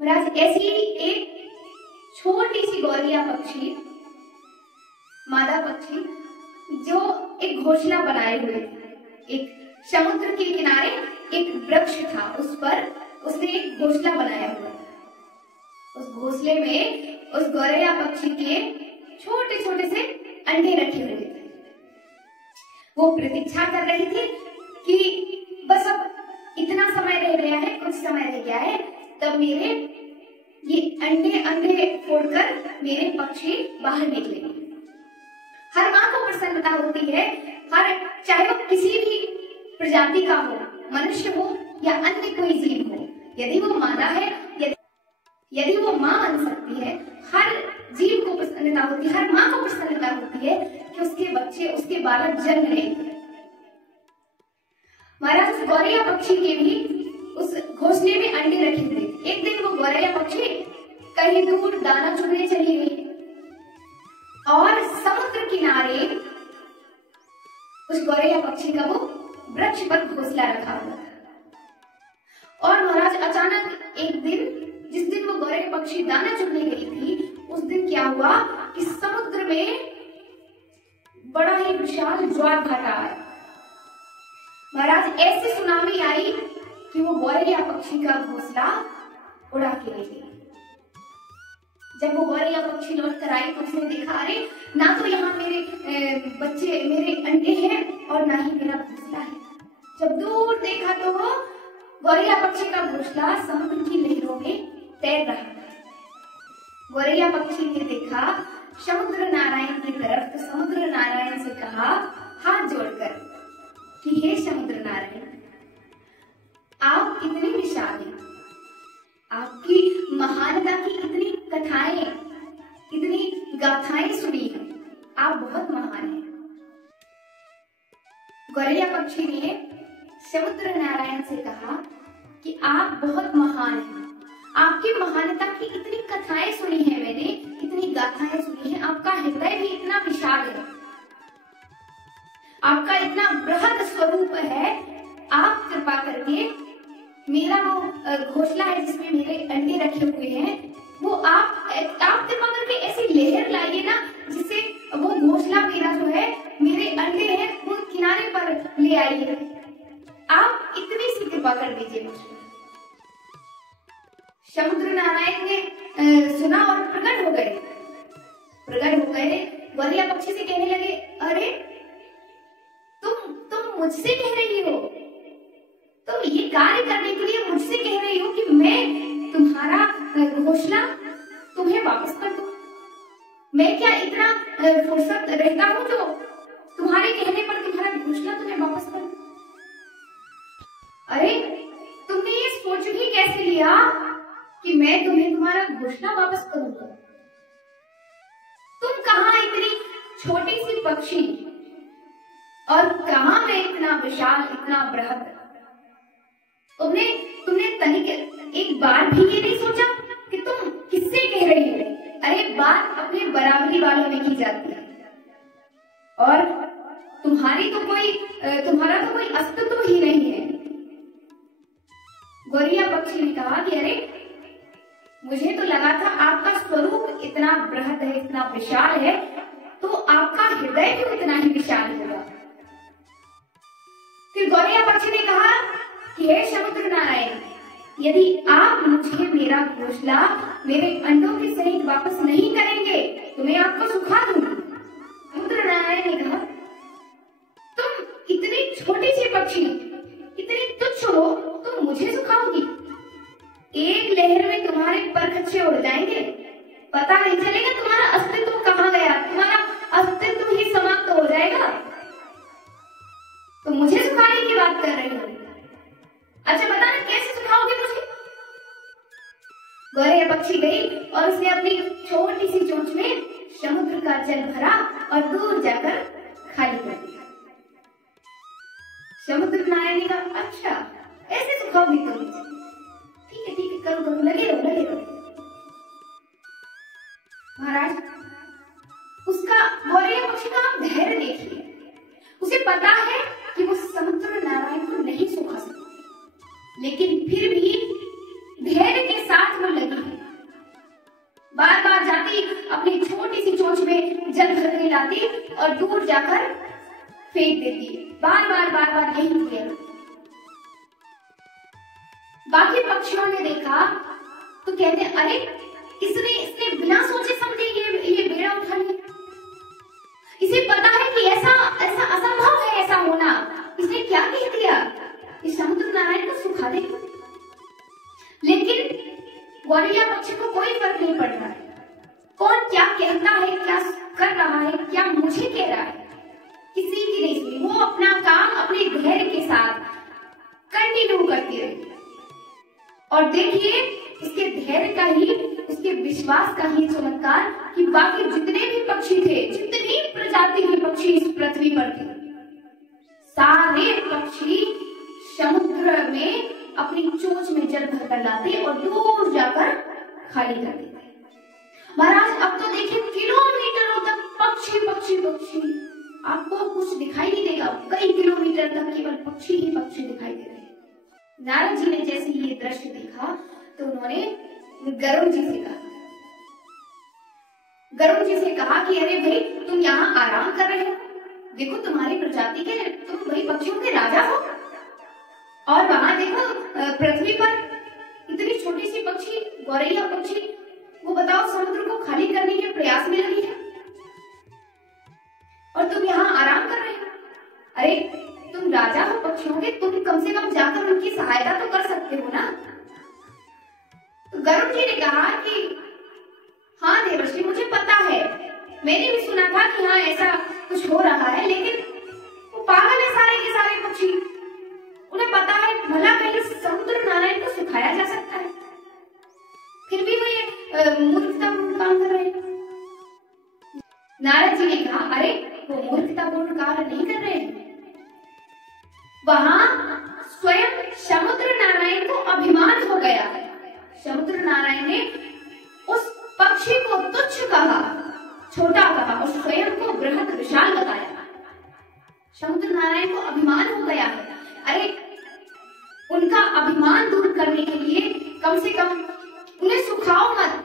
महाराज ऐसी एक छोटी सी गौरैया पक्षी, मादा पक्षी, जो एक घोंसला बनाए हुए थे। एक समुद्र के किनारे एक वृक्ष था, उस पर उसने एक घोंसला बनाया हुआ था। उस घोंसले में उस गौरैया पक्षी के छोटे छोटे से अंडे रखे हुए थे। वो प्रतीक्षा कर रही थी कि बस अब इतना समय रह गया है, कुछ समय रह गया है, तब मेरे ये अंडे फोड़कर मेरे पक्षी बाहर निकलेंगे। हर माँ को प्रसन्नता होती है, चाहे वो किसी भी प्रजाति का हो, मनुष्य हो या अन्य कोई जीव हो, यदि वो मादा है, यदि वो माँ बन सकती है, हर जीव को प्रसन्नता होती है, हर माँ को प्रसन्नता होती है कि उसके बच्चे, उसके बालक जन्म लेंगे। महाराज गौरैया पक्षी के भी उस घोंसले में अंडे रखे हुए थे। एक दिन वो गौरैया पक्षी कहीं दूर दाना चुगने चली गई और समुद्र किनारे उस गौरैया पक्षी का वो वृक्ष पर घोंसला रखा हुआ था। और महाराज अचानक एक दिन, जिस दिन वो गौरैया पक्षी दाना चुगने गई थी, उस दिन क्या हुआ कि समुद्र में बड़ा ही विशाल ज्वार भाटा आया। महाराज ऐसी सुनामी आई कि वो गौरैया पक्षी का घोंसला उड़ा के ले गई। जब वो गौरैया पक्षी लौट कर आई तो उसने देखा, अरे ना तो यहाँ मेरे बच्चे, मेरे अंडे हैं और ना ही मेरा घोंसला है। जब दूर देखा तो वो गौरैया पक्षी का घोंसला समुद्र की लहरों में तैर रहा था। गौरैया पक्षी ने देखा समुद्र नारायण की तरफ, तो समुद्र नारायण से कहा हाथ जोड़कर कि हे समुद्र नारायण, आप इतने विशाल हैं, आपकी महानता की इतनी कथाएं, इतनी गाथाएं सुनी हैं, आप बहुत महान हैं। गौरैया पक्षी ने समुद्र नारायण से कहा कि आप बहुत महान हैं, आपकी महानता की इतनी कथाएं सुनी है मैंने, इतनी गाथाएं सुनी है, आपका हृदय भी इतना विशाल है, आपका इतना बृहद स्वरूप है, आप कृपा करके मेरा वो घोंसला है जिसमें मेरे अंडे रखे हुए हैं, वो आप कृपा करके ऐसी लहर लाइए ना, जिससे वो घोंसला मेरा जो है, मेरे अंडे हैं, वो किनारे पर ले आइए। आप इतनी सी कृपा कर दीजिए मुझे। समुद्र नारायण ने सुना और प्रकट हो गए। गौरैया पक्षी से कहने लगे, अरे तुम मुझसे कह रही हो, तुम ये कार्य करने के लिए मुझसे कह रही हो कि मैं तुम्हारा घोंसला तुम्हें वापस कर दूं? मैं क्या इतना फुर्सत रहता हूँ जो तुम्हारे कहने पर तुम्हारा घोंसला तुम्हें वापस कर दूं? अरे तुमने ये सोच ही कैसे लिया कि मैं तुम्हें तुम्हारा घोंसला वापस करूंगा? तुम कहाँ इतनी छोटी सी पक्षी और कहाँ मैं इतना विशाल, इतना बृहद? तुमने तनिक एक बार भी ये नहीं सोचा कि तुम किससे कह रही हो? अरे बात अपने बराबरी वालों में की जाती है, और तुम्हारा तो कोई अस्तित्व ही नहीं है। गौरैया पक्षी ने कहा कि अरे मुझे तो लगा था आपका स्वरूप इतना बृहद है, इतना विशाल है, तो आपका हृदय भी उतना ही विशाल होगा। फिर गौरैया पक्षी ने कहा कि हे समुद्र नारायण, यदि आप मुझे मेरा घोंसला मेरे अंडों के सहित वापस नहीं करेंगे तो मैं आपको सुखा दूंगी। समुद्र नारायण ने कहा, तुम इतनी छोटी सी पक्षी, इतनी तुच्छ हो, तुम मुझे सुखाओगी? एक लहर में तुम्हारे परखच्चे उड़ जाएंगे, पता नहीं चलेगा तुम्हारा अस्तित्व कहाँ गया, तुम्हारा अस्तित्व ही समाप्त हो जाएगा। तो मुझे सुखाने की बात कर रही हो? अच्छा बताना कैसे सुखाओगे मुझे? गौरैया पक्षी गई और उसने अपनी छोटी सी चोंच में समुद्र का जल भरा और दूर जाकर खाली कर दिया। समुद्र नारायण ने कहा, अच्छा ऐसे सुखाओगी तुम मुझे? ठीक है करो, लगे रहो। महाराज उसका, गौरैया पक्षी का आप धैर्य देखिए, उसे पता है कि वो समुद्र नारायण को नहीं सुखा सकती, लेकिन फिर भी धैर्य के साथ वो लगी जाती और दूर जाकर फेंक देती। बार बार यही किया। बाकी पक्षियों ने देखा तो कहते अरे इसने बिना सोचे समझे ये बेड़ा उठा लिया। इसे पता है कि ऐसा असंभव है ऐसा होना। इसने क्या कह दिया, इस समुद्र नारायण को सुखा दे। लेकिन गौरैया पक्षी को कोई फर्क नहीं पड़ रहा है कौन क्या कहता है, क्या कर रहा है, क्या मुझे कह रहा है, किसी की नहीं सुनी। वो अपना काम अपने धैर्य के साथ कंटिन्यू करती रही। और देखिए उसके धैर्य का ही, उसके विश्वास का ही चमत्कार कि बाकी जितने भी पक्षी थे, जितनी प्रजाति के पक्षी इस पृथ्वी पर थे, सारे पक्षी समुद्र में अपनी चोंच में जल भरकर लाते और दूर जाकर खाली कर देते। महाराज अब तो देखिए किलोमीटरों तक पक्षी पक्षी पक्षी, आपको कुछ दिखाई नहीं देगा, कई किलोमीटर तक केवल पक्षी ही पक्षी दिखाई दे रहे हैं। नारद जी ने जैसे ये दृश्य देखा तो उन्होंने गरुड़ जी से कहा कि अरे भाई तुम यहाँ आराम कर रहे हो, देखो तुम्हारी प्रजाति के तुम भाई पक्षियों के राजा हो, और वहां देखो पृथ्वी पर इतनी छोटी सी पक्षी गौरैया पक्षी वो बताओ समुद्र को खाली करने के प्रयास में लगी है और तुम यहाँ आराम कर रहे हो। अरे तुम राजा हो पक्षियों के, तुम कम से कम जाकर उनकी सहायता तो कर सकते हो ना। तो गरुड़ जी ने कहा कि हाँ देवर्षि मुझे पता है, मैंने भी सुना था कि हाँ ऐसा कुछ हो रहा है, लेकिन वो पागल है सारे के सारे पक्षी, उन्हें पता है भला कहीं समुद्र नारायण को सुखाया जा सकता है, फिर भी वो ये मूर्खतापूर्ण काम कर रहे हैं। नारद जी ने कहा अरे वो मूर्खतापूर्ण कार्य नहीं कर रहे हैं, वहां स्वयं समुद्र नारायण को अभिमान हो गया है। समुद्र नारायण ने उस पक्षी को तुच्छ कहा, छोटा कहा और स्वयं को बृहत विशाल बताया। समुद्र नारायण को अभिमान हो गया है। अरे उनका अभिमान दूर करने के लिए कम से कम उन्हें सुखाओ मत,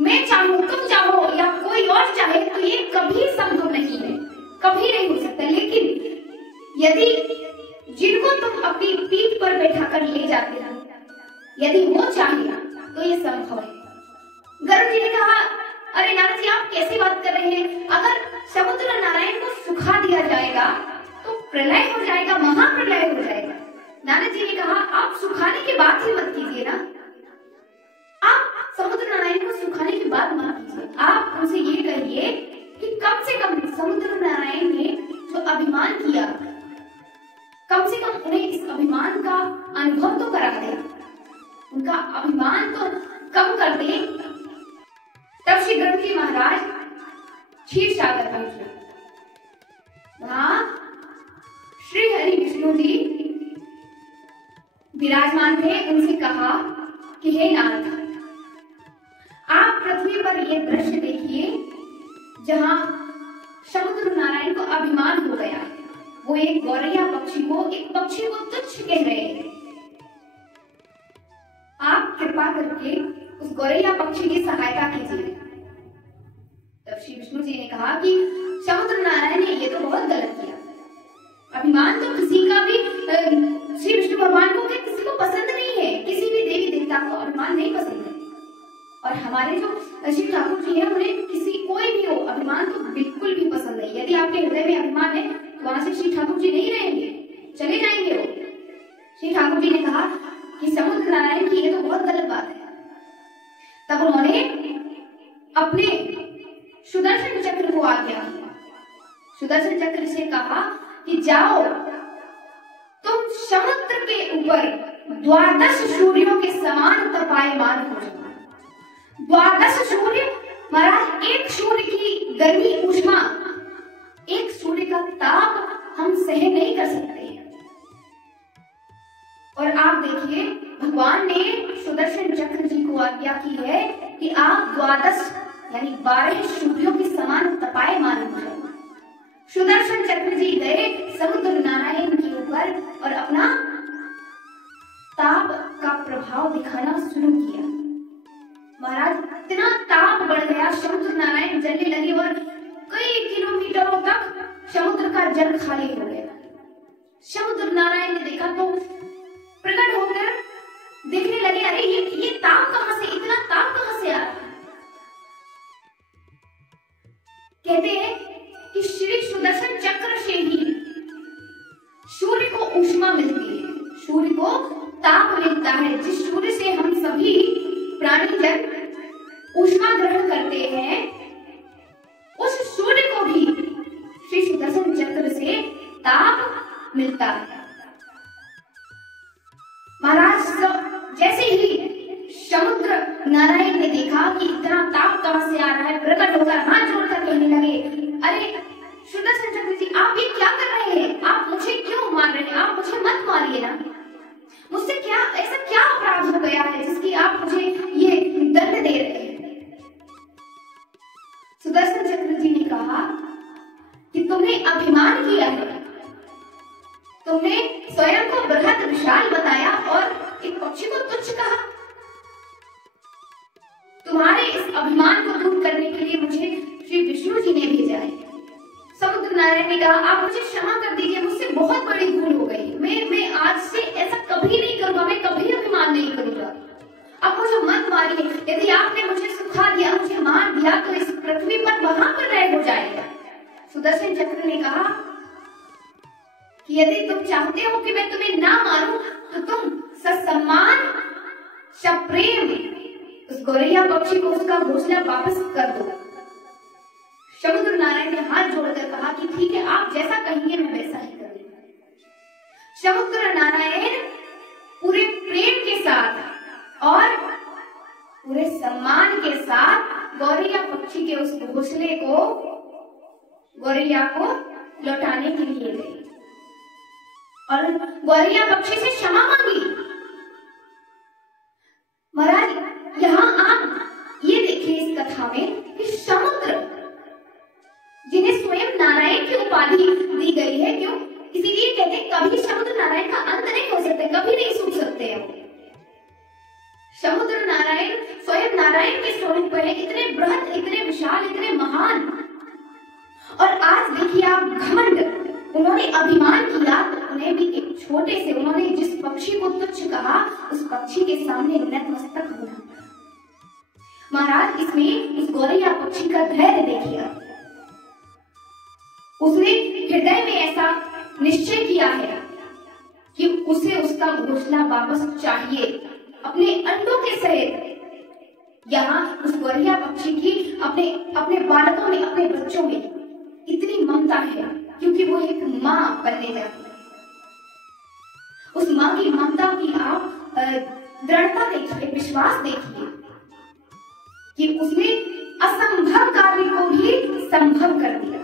मैं चाहूं तुम चाहो या कोई और चाहे तो ये कभी संभव नहीं है, कभी नहीं हो सकता। लेकिन यदि जिनको तुम अपनी पीठ पर बैठाकर ले जाते हो, यदि वो चाहिए तो ये संभव है। गरुड़ जी ने कहा अरे नारद जी आप कैसी बात कर रहे हैं, अगर समुद्र नारायण को सुखा दिया जाएगा तो प्रलय हो जाएगा, महाप्रलय हो जाएगा। नारद जी ने कहा आप सुखाने की बात ही मत कीजिए ना, आप समुद्र नारायण को सुखाने की बात मत कीजिए, आप उनसे ये कहिए कि कम से कम समुद्र नारायण ने जो अभिमान किया, कम से कम उन्हें इस अभिमान का अनुभव तो करा दे, उनका अभिमान तो कम कर दे। तब श्री गरुड़ जी महाराज क्षीर सागर पहुंचे। वहां श्री हरि विष्णु जी विराजमान थे। उनसे कहा कि हे नारद आप पृथ्वी पर यह दृश्य देखिए जहां समुद्र नारायण को अभिमान हो गया, वो एक गौरैया पक्षी को, एक पक्षी को तुच्छ कह रहे हैं। आप कृपा करके उस गौरैया पक्षी की सहायता कीजिए। तब श्री विष्णु जी ने कहा कि समुद्र नारायण ने ये तो बहुत गलत किया, अभिमान तो किसी का भी, श्री विष्णु भगवान को किसी को पसंद नहीं है, किसी भी देवी देवता को अभिमान नहीं पसंद है। और हमारे जो श्री ठाकुर जी हैं उन्हें किसी कोई भी हो अभिमान तो बिल्कुल भी पसंद नहीं। यदि आपके हृदय में अभिमान है तो वहां से श्री ठाकुर जी नहीं रहेंगे, चले जाएंगे वो। श्री ठाकुर जी ने कहा कि समुद्र नारायण की ये तो बहुत गलत बात है। तब उन्होंने अपने सुदर्शन चक्र को आज्ञा किया, सुदर्शन चक्र से कहा कि जाओ तुम समुद्र के ऊपर 12 सूर्यों के समान तपायमान हो जाओ। 12 सूर्य महाराज, एक सूर्य की गर्मी ऊष्मा, एक सूर्य का ताप हम सहन नहीं कर सकते हैं। और आप देखिए भगवान ने सुदर्शन चक्र जी को आज्ञा की है कि आप 12 यानी 12 सूर्यों के समान तपायमान हो जाओ। सुदर्शन चक्र जी गए समुद्र नारायण के ऊपर और अपना ताप का प्रभाव दिखाना शुरू किया। महाराज इतना ताप बढ़ गया, समुद्र नारायण जलने लगे और कई किलोमीटर जल खाली हो गया। समुद्र नारायण ने देखा तो प्रकट होकर देखने लगे, अरे ये ताप कहां से, इतना ताप कहां से आ रहा है। कहते हैं कि श्री सुदर्शन चक्र से ही सूर्य को ऊष्मा मिलती है, सूर्य को ताप मिलता है। जिस सूर्य से हम सभी प्राणी जन ऊष्मा ग्रहण करते हैं, उस सूर्य को भी श्री सुदर्शन चक्र से ताप मिलता है। महाराज जैसे ही समुद्र नारायण ने देखा कि इतना ताप कहां से आ रहा है, प्रकट होकर हाथ जोड़कर कहने लगे, अरे सुदर्शन चक्र जी, आप ये क्या कर रहे हैं? आप मुझे क्यों मार रहे हैं? आप मुझे मत मारिए ना। मुझसे क्या ऐसा क्या अपराध हो गया है जिसकी आप मुझे ये दंड दे रहे हैं? सुदर्शन चक्र जी ने कहा कि तुमने अभिमान किया है, तुमने स्वयं को बृहत विशाल बताया और एक पक्षी को तुच्छ कहा। तुम्हारे इस अभिमान को दूर करने के लिए मुझे श्री विष्णु जी ने भेजा है। समुद्र नारायण ने कहा, आप मुझे क्षमा कर दीजिए, मुझसे बहुत बड़ी भूल हो गई। मैं आज से ऐसा कभी नहीं करूंगा, मैं कभी अभिमान नहीं करूंगा। अब मुझे मत मारिए। यदि आपने मुझे सुखा दिया, मुझे मार दिया, तो इस पृथ्वी पर वहां पर रह हो जाएगा। सुदर्शन चक्र ने कहा कि यदि तुम चाहते हो कि मैं तुम्हें ना मारूं, तो तुम ससम्मान सप्रेम उस गौरैया पक्षी को उसका घोंसला वापस कर दो। समुद्र नारायण ने हाथ जोड़कर कहा कि ठीक है, आप जैसा कहेंगे मैं वैसा ही करूंगा। समुद्र नारायण पूरे प्रेम के साथ और पूरे सम्मान के साथ गौरैया पक्षी के उस घोंसले को गौरैया को लौटाने के लिए गए और गौरैया पक्षी से क्षमा मांगी। महाराज, यहाँ आप ये देखिए इस कथा में कि समुद्र, जिन्हें स्वयं नारायण की उपाधि दी गई है, क्यों? इसीलिए कहते हैं कभी समुद्र नारायण का अंत नहीं हो सकता, कभी नहीं सूख सकते हैं। समुद्र नारायण स्वयं नारायण के स्वरूप है, इतने बृहत, इतने विशाल, इतने महान। और आज देखिए आप, घमंड, उन्होंने अभिमान किया, तो उन्हें भी एक छोटे से, उन्होंने जिस पक्षी को तुच्छ कहा, उस पक्षी के सामने नतमस्तक होना पड़ा। महाराज, इसमें उस गौरैया पक्षी का धैर्य देखिए। उसने हृदय में ऐसा निश्चय किया है कि उसे उसका घोंसला वापस चाहिए, अपने अंडों के सहित। यहाँ उस गौरैया पक्षी की अपने बालकों में, अपने बच्चों में इतनी ममता है, क्योंकि वो एक माँ बनने जाती है। उस माँ की ममता की आप दृढ़ता देखिए, विश्वास देखिए कि उसने असंभव कार्य को भी संभव कर दिया।